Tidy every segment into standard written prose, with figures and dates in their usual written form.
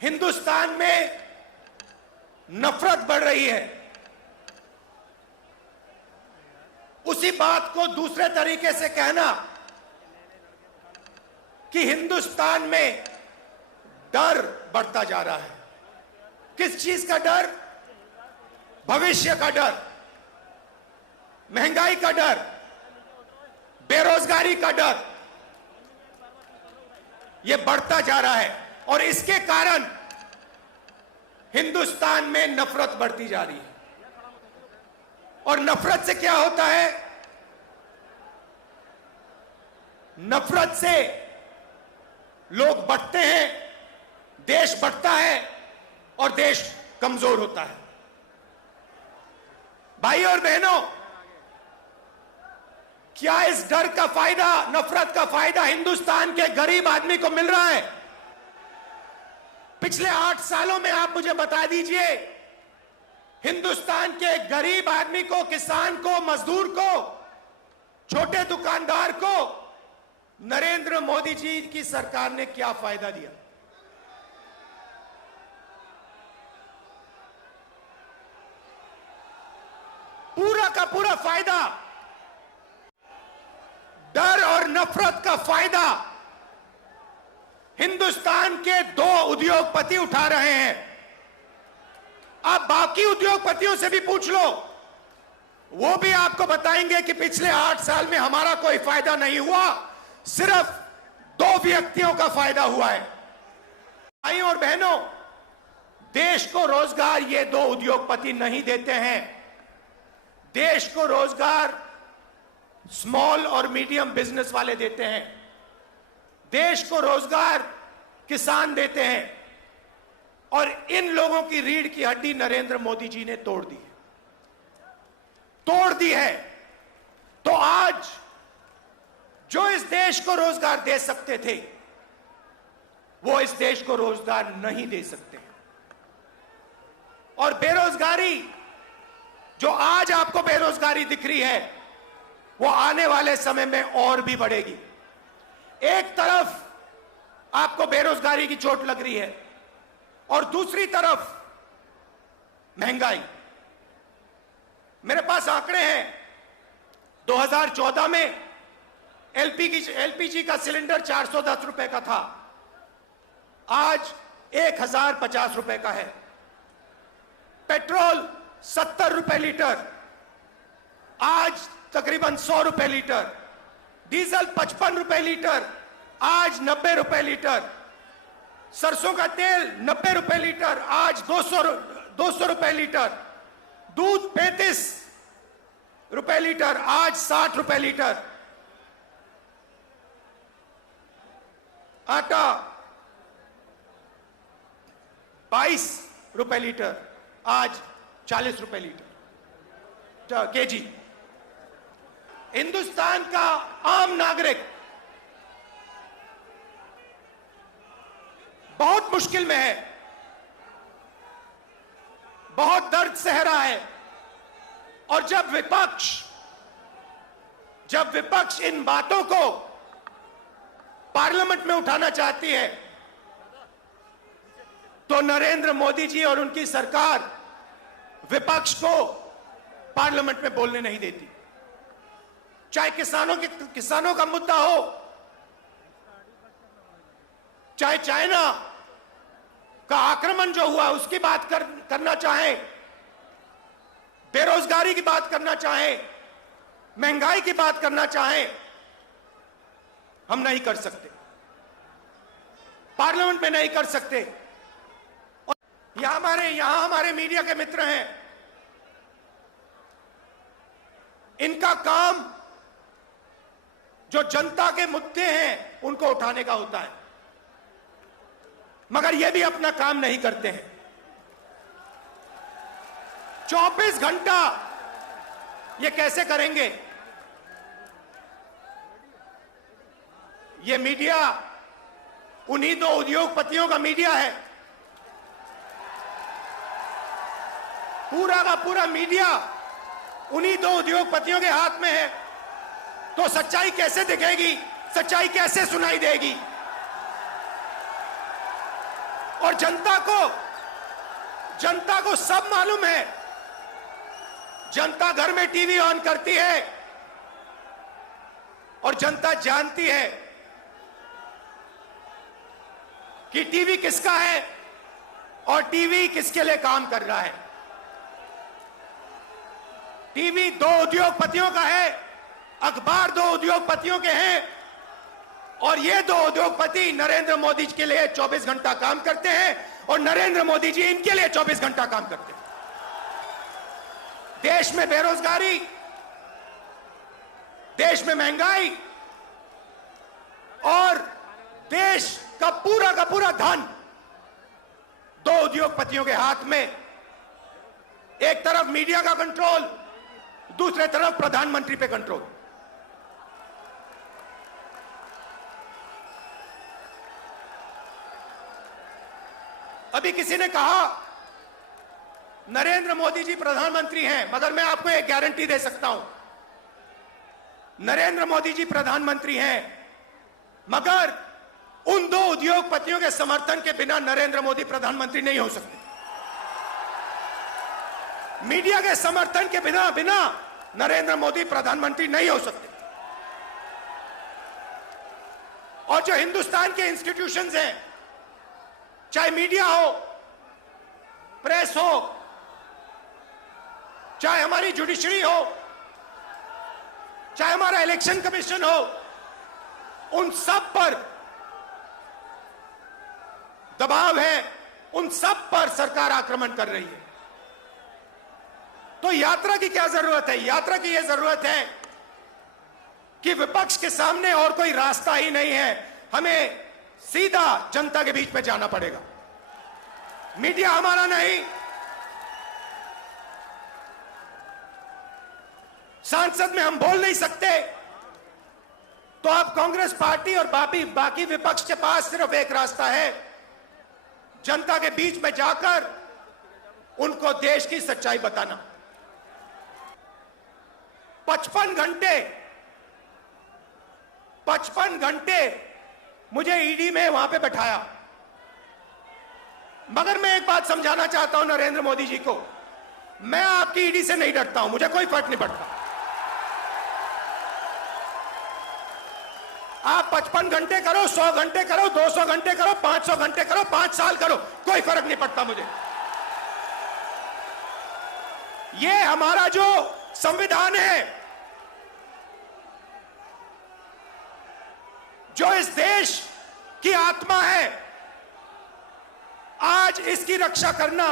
हिंदुस्तान में नफरत बढ़ रही है, उसी बात को दूसरे तरीके से कहना कि हिंदुस्तान में डर बढ़ता जा रहा है। किस चीज का डर? भविष्य का डर, महंगाई का डर, बेरोजगारी का डर, यह बढ़ता जा रहा है और इसके कारण हिंदुस्तान में नफरत बढ़ती जा रही है। और नफरत से क्या होता है? नफरत से लोग बढ़ते हैं, देश बढ़ता है और देश कमजोर होता है। भाई और बहनों, क्या इस डर का फायदा, नफरत का फायदा हिंदुस्तान के गरीब आदमी को मिल रहा है? पिछले 8 सालों में आप मुझे बता दीजिए, हिंदुस्तान के गरीब आदमी को, किसान को, मजदूर को, छोटे दुकानदार को नरेंद्र मोदी जी की सरकार ने क्या फायदा दिया? पूरा का पूरा फायदा डर और नफरत का फायदा हिंदुस्तान के 2 उद्योगपति उठा रहे हैं। आप बाकी उद्योगपतियों से भी पूछ लो, वो भी आपको बताएंगे कि पिछले 8 साल में हमारा कोई फायदा नहीं हुआ, सिर्फ 2 व्यक्तियों का फायदा हुआ है। भाइयों और बहनों, देश को रोजगार ये 2 उद्योगपति नहीं देते हैं। देश को रोजगार स्मॉल और मीडियम बिजनेस वाले देते हैं। देश को रोजगार किसान देते हैं। और इन लोगों की रीढ़ की हड्डी नरेंद्र मोदी जी ने तोड़ दी है, तोड़ दी है। तो आज जो इस देश को रोजगार दे सकते थे, वो इस देश को रोजगार नहीं दे सकते। और बेरोजगारी, जो आज आपको बेरोजगारी दिख रही है, वो आने वाले समय में और भी बढ़ेगी। एक तरफ आपको बेरोजगारी की चोट लग रही है और दूसरी तरफ महंगाई। मेरे पास आंकड़े हैं, 2014 में एलपीजी का सिलेंडर 410 रुपए का था, आज 1050 रुपए का है। पेट्रोल 70 रुपए लीटर, आज तकरीबन 100 रुपए लीटर। डीजल 55 रुपए लीटर, आज 90 रुपए लीटर। सरसों का तेल 90 रुपए लीटर, आज 200 रुपए लीटर। दूध 35 रुपए लीटर, आज 60 रुपए लीटर। आटा 22 रुपए लीटर, आज 40 रुपए लीटर केजी। हिंदुस्तान का आम नागरिक बहुत मुश्किल में है, बहुत दर्द सह रहा है। और जब विपक्ष इन बातों को पार्लियामेंट में उठाना चाहती है, तो नरेंद्र मोदी जी और उनकी सरकार विपक्ष को पार्लियामेंट में बोलने नहीं देती। चाहे किसानों का मुद्दा हो, चाहे चाइना का आक्रमण जो हुआ उसकी बात करना चाहे, बेरोजगारी की बात करना चाहे, महंगाई की बात करना चाहे, हम नहीं कर सकते, पार्लियामेंट में नहीं कर सकते। और यहां हमारे मीडिया के मित्र हैं, इनका काम जो जनता के मुद्दे हैं उनको उठाने का होता है, मगर ये भी अपना काम नहीं करते हैं। 24 घंटा ये कैसे करेंगे? ये मीडिया उन्हीं 2 उद्योगपतियों का मीडिया है। पूरा का पूरा मीडिया उन्हीं 2 उद्योगपतियों के हाथ में है। तो सच्चाई कैसे दिखेगी? सच्चाई कैसे सुनाई देगी? और जनता को सब मालूम है। जनता घर में टीवी ऑन करती है और जनता जानती है कि टीवी किसका है और टीवी किसके लिए काम कर रहा है। टीवी दो उद्योगपतियों का है, अखबार दो उद्योगपतियों के हैं और ये दो उद्योगपति नरेंद्र मोदी जी के लिए 24 घंटा काम करते हैं और नरेंद्र मोदी जी इनके लिए 24 घंटा काम करते हैं। देश में बेरोजगारी, देश में महंगाई और देश का पूरा धन दो उद्योगपतियों के हाथ में। एक तरफ मीडिया का कंट्रोल, दूसरे तरफ प्रधानमंत्री पे कंट्रोल। अभी किसी ने कहा नरेंद्र मोदी जी प्रधानमंत्री हैं, मगर मैं आपको एक गारंटी दे सकता हूं, नरेंद्र मोदी जी प्रधानमंत्री हैं, मगर उन दो उद्योगपतियों के समर्थन के बिना नरेंद्र मोदी प्रधानमंत्री नहीं हो सकते। मीडिया के समर्थन के बिना नरेंद्र मोदी प्रधानमंत्री नहीं हो सकते। और जो हिंदुस्तान के इंस्टीट्यूशंस हैं, चाहे मीडिया हो, प्रेस हो, चाहे हमारी जुडिशरी हो, चाहे हमारा इलेक्शन कमीशन हो, उन सब पर दबाव है, उन सब पर सरकार आक्रमण कर रही है। तो यात्रा की क्या जरूरत है? यात्रा की यह जरूरत है कि विपक्ष के सामने और कोई रास्ता ही नहीं है, हमें सीधा जनता के बीच में जाना पड़ेगा। मीडिया हमारा नहीं, सांसद में हम बोल नहीं सकते, तो अब कांग्रेस पार्टी और बाकी विपक्ष के पास सिर्फ एक रास्ता है, जनता के बीच में जाकर उनको देश की सच्चाई बताना। 55 घंटे मुझे ईडी में वहां पे बैठाया, मगर मैं एक बात समझाना चाहता हूं नरेंद्र मोदी जी को, मैं आपकी ईडी से नहीं डरता हूं, मुझे कोई फर्क नहीं पड़ता। आप 55 घंटे करो, 100 घंटे करो, 200 घंटे करो, 500 घंटे करो, 5 साल करो, कोई फर्क नहीं पड़ता मुझे। ये हमारा जो संविधान है, जो इस देश की आत्मा है, आज इसकी रक्षा करना,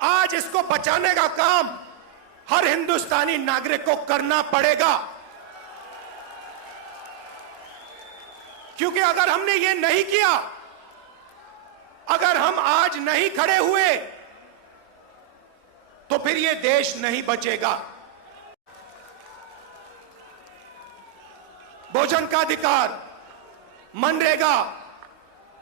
आज इसको बचाने का काम हर हिंदुस्तानी नागरिक को करना पड़ेगा। क्योंकि अगर हमने ये नहीं किया, अगर हम आज नहीं खड़े हुए, तो फिर ये देश नहीं बचेगा। भोजन का अधिकार, मनरेगा,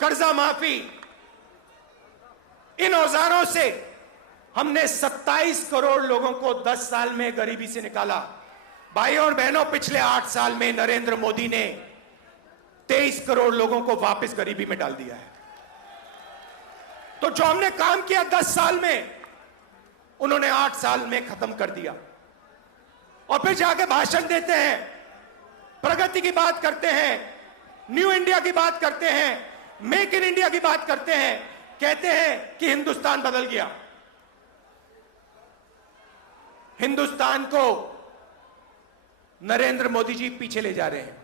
कर्जा माफी, इन औजारों से हमने 27 करोड़ लोगों को 10 साल में गरीबी से निकाला। भाइयों और बहनों, पिछले 8 साल में नरेंद्र मोदी ने 23 करोड़ लोगों को वापस गरीबी में डाल दिया है। तो जो हमने काम किया 10 साल में, उन्होंने 8 साल में खत्म कर दिया। और फिर जाके भाषण देते हैं, प्रगति की बात करते हैं, न्यू इंडिया की बात करते हैं, मेक इन इंडिया की बात करते हैं, कहते हैं कि हिंदुस्तान बदल गया। हिंदुस्तान को नरेंद्र मोदी जी पीछे ले जा रहे हैं।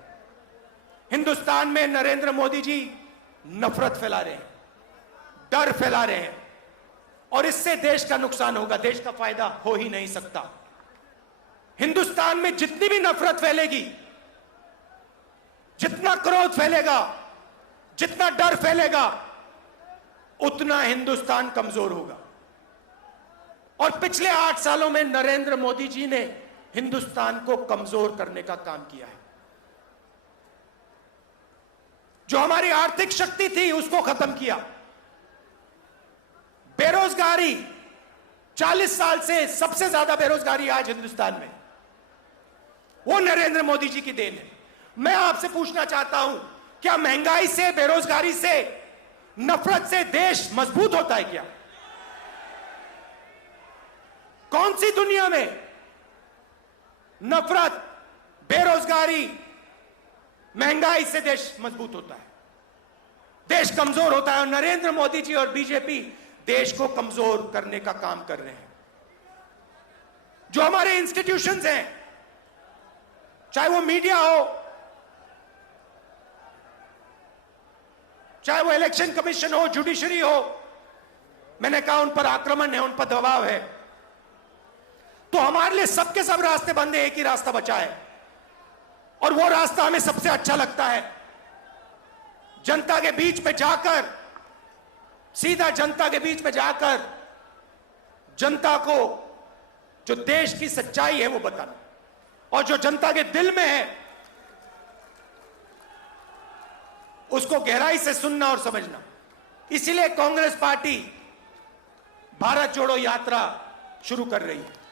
हिंदुस्तान में नरेंद्र मोदी जी नफरत फैला रहे हैं, डर फैला रहे हैं, और इससे देश का नुकसान होगा, देश का फायदा हो ही नहीं सकता। हिंदुस्तान में जितनी भी नफरत फैलेगी, जितना क्रोध फैलेगा, जितना डर फैलेगा, उतना हिंदुस्तान कमजोर होगा। और पिछले 8 सालों में नरेंद्र मोदी जी ने हिंदुस्तान को कमजोर करने का काम किया है। जो हमारी आर्थिक शक्ति थी, उसको खत्म किया। बेरोजगारी, 40 साल से सबसे ज्यादा बेरोजगारी आज हिंदुस्तान में, वो नरेंद्र मोदी जी की देन है। मैं आपसे पूछना चाहता हूं, क्या महंगाई से, बेरोजगारी से नफरत से देश मजबूत होता है क्या? कौन सी दुनिया में नफरत, बेरोजगारी, महंगाई से देश मजबूत होता है? देश कमजोर होता है। और नरेंद्र मोदी जी और बीजेपी देश को कमजोर करने का काम कर रहे हैं। जो हमारे इंस्टीट्यूशंस हैं, चाहे वो मीडिया हो, चाहे वो इलेक्शन कमीशन हो, जुडिशरी हो, मैंने कहा उन पर आक्रमण है, उन पर दबाव है। तो हमारे लिए सबके सब रास्ते बंद है, एक ही रास्ता बचा है, और वो रास्ता हमें सबसे अच्छा लगता है। जनता के बीच में जाकर, सीधा जनता के बीच में जाकर जनता को जो देश की सच्चाई है वो बताना, और जो जनता के दिल में है उसको गहराई से सुनना और समझना। इसीलिए कांग्रेस पार्टी भारत जोड़ो यात्रा शुरू कर रही है।